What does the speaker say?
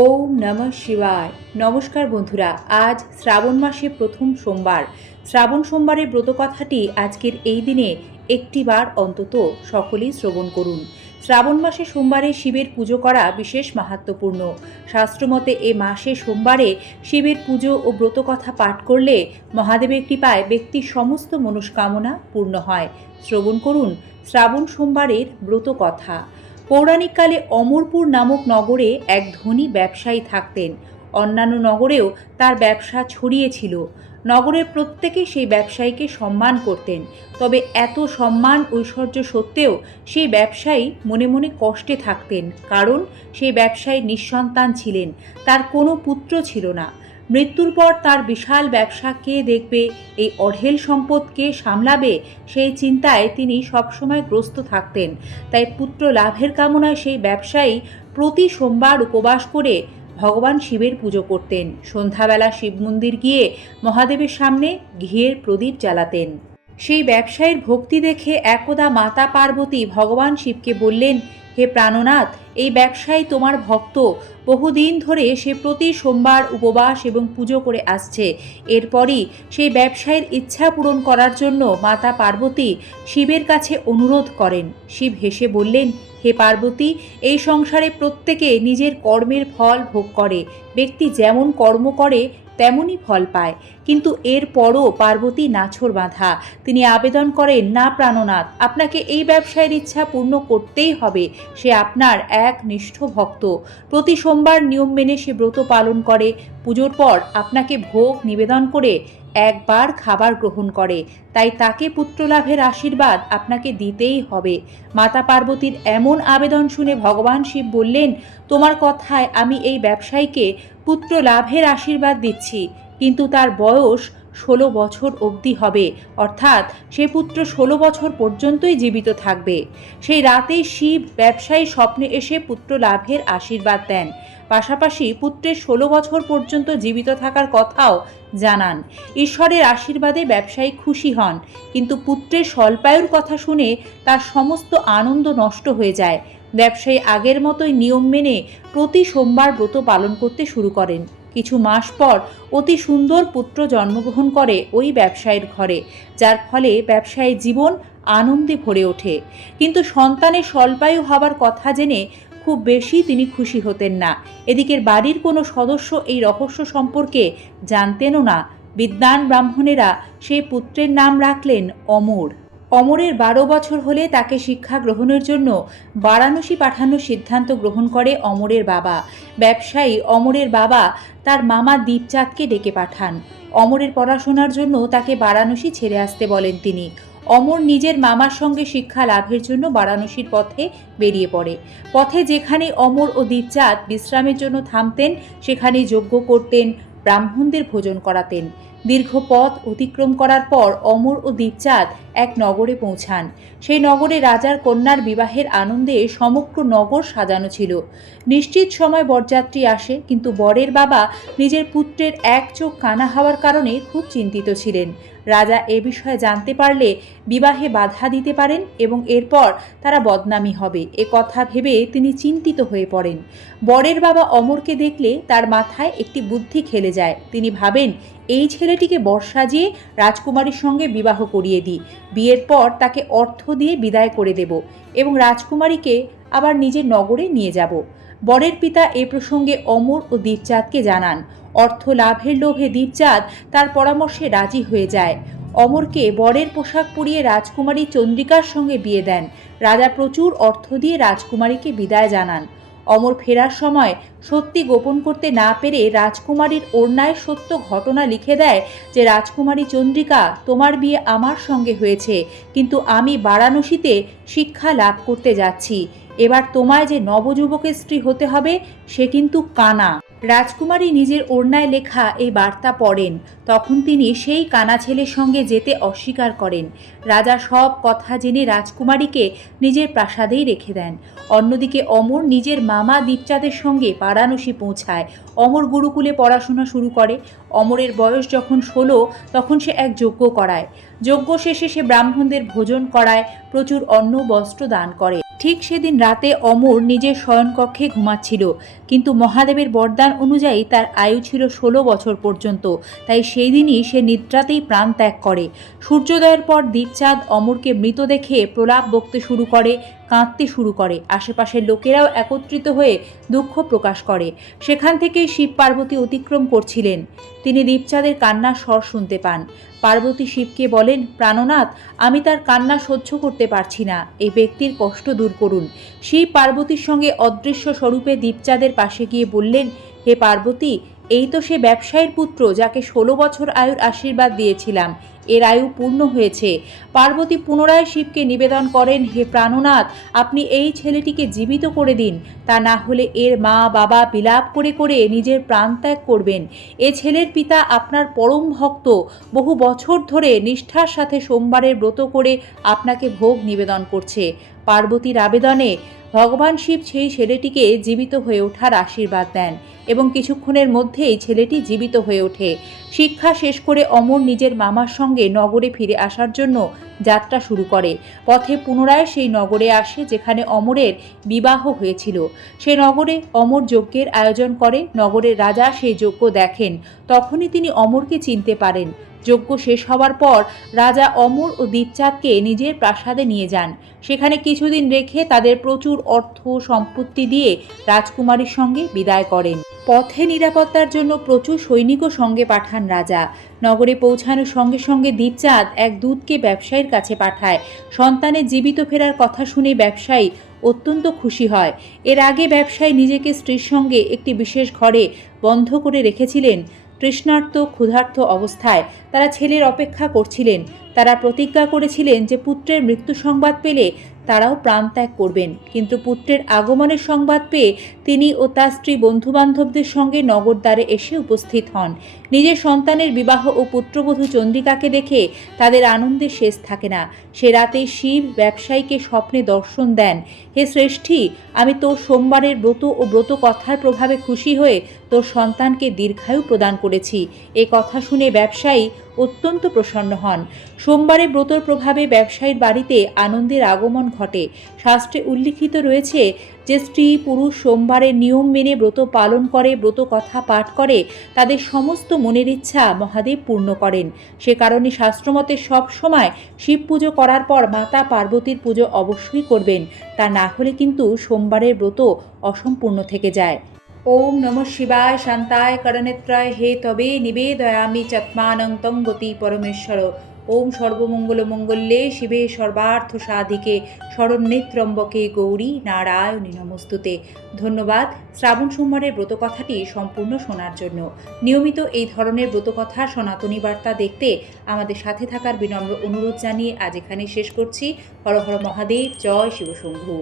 ওম নমঃ শিবায়। নমস্কার বন্ধুরা, আজ শ্রাবণ মাসে প্রথম সোমবার। শ্রাবণ সোমবারের ব্রতকথাটি আজকের এই দিনে একটিবার অন্তত সকলেই শ্রবণ করুন। শ্রাবণ মাসে সোমবারে শিবের পুজো করা বিশেষ মাহাত্মপূর্ণ। শাস্ত্রমতে এ মাসে সোমবারে শিবের পুজো ও ব্রতকথা পাঠ করলে মহাদেবের কৃপায় ব্যক্তির সমস্ত মনস্কামনা পূর্ণ হয়। শ্রবণ করুন শ্রাবণ সোমবারের ব্রতকথা পৌরাণিককালে অমরপুর নামক নগরে এক ধনী ব্যবসায়ী থাকতেন। অন্যান্য নগরেও তার ব্যবসা ছড়িয়েছিল নগরের প্রত্যেকে সেই ব্যবসায়ীকে সম্মান করতেন। তবে এত সম্মান ঐশ্বর্য সত্ত্বেও সেই ব্যবসায়ী মনে মনে কষ্টে থাকতেন। কারণ সেই ব্যবসায়ী নিঃসন্তান ছিলেন। তার কোনো পুত্র ছিল না। মৃত্যুর পর তার বিশাল ব্যবসা কে দেখবে, এই অঢেল সম্পদ কে সামলাবে, সেই চিন্তায় তিনি সবসময় গ্রস্ত থাকতেন। তাই পুত্র লাভের কামনায় সেই ব্যবসায়ী প্রতি সোমবার উপবাস করে ভগবান শিবের পুজো করতেন। সন্ধ্যাবেলা শিব মন্দির গিয়ে মহাদেবের সামনে ঘিয়ের প্রদীপ জ্বালাতেন। সেই ব্যবসায়ীর ভক্তি দেখে একদা মাতা পার্বতী ভগবান শিবকে বললেন, হে প্রাণনাথ, এই ব্যবসায়ী তোমার ভক্ত বহুদিন ধরে সে প্রতি সোমবার উপবাস এবং পুজো করে আসছে। এরপরই সেই ব্যবসায়ীর ইচ্ছা পূরণ করার জন্য মাতা পার্বতী শিবের কাছে অনুরোধ করেন। শিব হেসে বললেন হে পার্বতী, এই সংসারে প্রত্যেকে নিজের কর্মের ফল ভোগ করে। ব্যক্তি যেমন কর্ম করে, তেমনই ফল পায়। কিন্তু এরপরও পার্বতী নাছর বাঁধা। তিনি আবেদন করেন, না প্রাণনাথ, আপনাকে এই ব্যবসায়ের ইচ্ছা পূর্ণ করতেই হবে। সে আপনার এক নিষ্ঠ ভক্ত। প্রতি সোমবার নিয়ম মেনে সে ব্রত পালন করে। পুজোর পর আপনাকে ভোগ নিবেদন করে একবার খাবার গ্রহণ করে, তাই তাকে পুত্রলাভের আশীর্বাদ আপনাকে দিতেই হবে। মাতা পার্বতীর এমন আবেদন শুনে ভগবান শিব বললেন, তোমার কথায় আমি এই ব্যবসায়ীকে পুত্র লাভের আশীর্বাদ দিচ্ছি, কিন্তু তার বয়স ষোলো বছর অবধি হবে। অর্থাৎ সে পুত্র ষোলো বছর পর্যন্তই জীবিত থাকবে। সেই রাতেই শিব ব্যবসায়ী স্বপ্নে এসে পুত্র লাভের আশীর্বাদ দেন। পাশাপাশি পুত্রের ষোলো বছর পর্যন্ত জীবিত থাকার কথাও জানান। ঈশ্বরের আশীর্বাদে ব্যবসায়ী খুশি হন। কিন্তু পুত্রের স্বল্পায়ুর কথা শুনে তার সমস্ত আনন্দ নষ্ট হয়ে যায়। ব্যবসায়ী আগের মতোই নিয়ম মেনে প্রতি সোমবার ব্রত পালন করতে শুরু করেন। কিছু মাস পর অতি সুন্দর পুত্র জন্মগ্রহণ করে ওই ব্যবসায়ীর ঘরে, যার ফলে ব্যবসায়ী জীবন আনন্দে ভরে ওঠে। কিন্তু সন্তানের স্বল্পায়ু হবার কথা জেনে খুব বেশি তিনি খুশি হতেন না। এদিকের বাড়ির কোনো সদস্য এই রহস্য সম্পর্কে জানতেনও না। বিদ্বান ব্রাহ্মণেরা সেই পুত্রের নাম রাখলেন অমর। অমরের বারো বছর হলে তাকে শিক্ষা গ্রহণের জন্য বারাণসী পাঠানোর সিদ্ধান্ত গ্রহণ করে অমরের বাবা। ব্যবসায়ী অমরের বাবা তার মামা দীপচাঁদকে ডেকে পাঠান। অমরের পড়াশোনার জন্য তাকে বারাণসী ছেড়ে আসতে বলেন তিনি। অমর নিজের মামার সঙ্গে শিক্ষা লাভের জন্য বারাণসীর পথে বেরিয়ে পড়ে। পথে যেখানে অমর ও দীপচাঁদ বিশ্রামের জন্য থামতেন সেখানে যজ্ঞ করতেন, ব্রাহ্মণদের ভোজন করাতেন। দীর্ঘ পথ অতিক্রম করার পর অমর ও দীপচাঁদ এক নগরে পৌঁছান। সেই নগরে রাজার কন্যার বিবাহের আনন্দে সমগ্র নগর সাজানো ছিল। নিশ্চিত সময় বরযাত্রী আসে, কিন্তু বরের বাবা নিজের পুত্রের এক চোখ কানা হওয়ার কারণে খুব চিন্তিত ছিলেন। রাজা এ বিষয়ে জানতে পারলে বিবাহে বাধা দিতে পারেন এবং এরপর তারা বদনামি হবে, এ কথা ভেবে তিনি চিন্তিত হয়ে পড়েন। বরের বাবা অমরকে দেখলে তার মাথায় একটি বুদ্ধি খেলে যায়। তিনি ভাবেন এই ছেলেটিকে বর সাজিয়ে রাজকুমারীর সঙ্গে বিবাহ করিয়ে দিই। বিয়ের পর তাকে অর্থ দিয়ে বিদায় করে দেব এবং রাজকুমারীকে আবার নিজের নগরে নিয়ে যাব। বরের পিতা এ প্রসঙ্গে অমর ও দীপচাঁদকে জানান, অর্থ লাভের লোভে দীপচাঁদ তার পরামর্শে রাজি হয়ে যায়। অমরকে বরের পোশাক পরিয়ে রাজকুমারী চন্দ্রিকার সঙ্গে বিয়ে দেন। রাজা প্রচুর অর্থ দিয়ে রাজকুমারীকে বিদায় জানান। অমর ফেরার সময় সত্যি গোপন করতে না পেরে রাজকুমারীর অন্যায় সত্য ঘটনা লিখে দেয় যে, রাজকুমারী চন্দ্রিকা, তোমার বিয়ে আমার সঙ্গে হয়েছে, কিন্তু আমি বারাণসীতে শিক্ষা লাভ করতে যাচ্ছি। এবার তোমায় যে নবযুবকের স্ত্রী হতে হবে, সে কিন্তু কানা। রাজকুমারী নিজের ওড়নায় লেখা এই বার্তা পড়েন। তখন তিনি সেই কানা ছেলের সঙ্গে যেতে অস্বীকার করেন। রাজা সব কথা জেনে রাজকুমারীকে নিজের প্রাসাদেই রেখে দেন। অন্যদিকে অমর নিজের মামা দীপচাঁদের সঙ্গে বারাণসী পৌঁছায়। অমর গুরুকুলে পড়াশোনা শুরু করে। অমরের বয়স যখন ষোলো, তখন সে এক যজ্ঞ করায়। যজ্ঞ শেষে সে ব্রাহ্মণদের ভোজন করায়, প্রচুর অন্ন বস্ত্র দান করে। ঠিক সেদিন রাতে অমর নিজের শয়নকক্ষে ঘুমাচ্ছিল। কিন্তু মহাদেবের বরদান অনুযায়ী তার আয়ু ছিল ষোলো বছর পর্যন্ত। তাই সেই দিনই সে নিদ্রাতেই প্রাণ ত্যাগ করে। সূর্যোদয়ের পর দীপচাঁদ অমরকে মৃত দেখে প্রলাপ বকতে শুরু করে কাঁদতে শুরু করে। আশেপাশের লোকেরাও একত্রিত হয়ে দুঃখ প্রকাশ করে। সেখান থেকেই শিব পার্বতী অতিক্রম করছিলেন। তিনি দীপচাঁদের কান্নার স্বর শুনতে পান। পার্বতী শিবকে বলেন, প্রাণনাথ, আমি তার কান্না সহ্য করতে পারছি না। এই ব্যক্তির কষ্ট দূর করুন। শিব পার্বতীর সঙ্গে অদৃশ্য স্বরূপে দীপচাঁদের পাশে গিয়ে বললেন, হে পার্বতী, এই তো সে ব্যবসায়ীর পুত্র যাকে ষোলো বছর আয়ুর আশীর্বাদ দিয়েছিলাম। এর আয়ু পূর্ণ হয়েছে। পার্বতী পুনরায় শিবকে নিবেদন করেন, হে প্রাণনাথ, আপনি এই ছেলেটিকে জীবিত করে দিন। তা না হলে এর মা বাবা বিলাপ করে করে নিজের প্রাণ ত্যাগ করবেন। এ ছেলের পিতা আপনার পরম ভক্ত। বহু বছর ধরে নিষ্ঠার সাথে সোমবারের ব্রত করে আপনাকে ভোগ নিবেদন করছে। পার্বতীর আবেদনে ভগবান শিব সেই ছেলেটিকে জীবিত হয়ে ওঠার আশীর্বাদ দেন এবং কিছুক্ষণের মধ্যেই ছেলেটি জীবিত হয়ে ওঠে। শিক্ষা শেষ করে অমর নিজের মামার সঙ্গে নগরে ফিরে আসার জন্য যাত্রা শুরু করে। পথে পুনরায় সেই নগরে আসে যেখানে অমরের বিবাহ হয়েছিল। সে নগরে অমর যজ্ঞের আয়োজন করে, নগরের রাজা সেই যজ্ঞ দেখেন। তখনই তিনি অমরকে চিনতে পারেন। যজ্ঞ শেষ হওয়ার পর রাজা অমর ও দীপচাঁদকে নিজের প্রাসাদে নিয়ে যান। সেখানে কিছুদিন রেখে তাদের প্রচুর অর্থ সম্পত্তি দিয়ে রাজকুমারীর সঙ্গে বিদায় করেন। পথে নিরাপত্তার জন্য প্রচুর সৈনিকও সঙ্গে পাঠান রাজা। নগরে পৌঁছানোর সঙ্গে সঙ্গে দীপচাঁদ এক দূতকে ব্যবসায়ীর কাছে পাঠায়। সন্তানের জীবিত ফেরার কথা শুনে ব্যবসায়ী অত্যন্ত খুশি হয়। এর আগে ব্যবসায়ী নিজেকে স্ত্রীর সঙ্গে একটি বিশেষ ঘরে বন্ধ করে রেখেছিলেন। তৃষ্ণার্ত, ক্ষুধার্ত অবস্থায় তারা ছেলের অপেক্ষা করছিলেন। তারা প্রতিজ্ঞা করেছিলেন যে পুত্রের মৃত্যু সংবাদ পেলে তারাও প্রাণত্যাগ করবেন। কিন্তু পুত্রের আগমনের সংবাদ পেয়ে তিনি ও তার স্ত্রী বন্ধুবান্ধবদের সঙ্গে নগরদ্বারে এসে উপস্থিত হন। নিজের সন্তানের বিবাহ ও পুত্রবধূ চন্দ্রিকাকে দেখে তাদের আনন্দে শেষ থাকে না। সে রাতে শিব ব্যবসায়ীকে স্বপ্নে দর্শন দেন। হে শ্রেষ্ঠী, আমি তোর সোমবারের ব্রত ও ব্রত কথার প্রভাবে খুশি হয়ে তোর সন্তানকে দীর্ঘায়ু প্রদান করেছি। এ কথা শুনে ব্যবসায়ী অত্যন্ত প্রসন্ন হন। সোমবারে ব্রতর প্রভাবে ব্যবসায়ীর বাড়িতে আনন্দের আগমন ঘটে। শাস্ত্রে উল্লিখিত রয়েছে যে, স্ত্রী পুরুষ সোমবারে নিয়ম মেনে ব্রত পালন করে, ব্রত কথা পাঠ করে, তাদের সমস্ত মনের ইচ্ছা মহাদেব পূর্ণ করেন। সে কারণে শাস্ত্রমতে সব সময় শিব পুজো করার পর মাতা পার্বতীর পুজো অবশ্যই করবেন। তা না হলে কিন্তু সোমবারের ব্রত অসম্পূর্ণ থেকে যায়। ওম নম শিবায় শান্তায় করণেত্রায় হে তবে নিবেদয়ামি চত্মানং তং গতি পরমেশ্বর ওম সর্বমঙ্গল মঙ্গলে শিবে সর্বার্থ সাধিকে শরণ্যেত্রম্বকে গৌরী নারায়ণী নমস্তুতে ধন্যবাদ। শ্রাবণ সোমবারের ব্রতকথাটি সম্পূর্ণ শোনার জন্য। নিয়মিত এই ধরনের ব্রতকথা, সনাতনী বার্তা দেখতে আমাদের সাথে থাকার বিনম্র অনুরোধ জানিয়ে আজ এখানে শেষ করছি। হর হর মহাদেব, জয় শিবশম্ভু।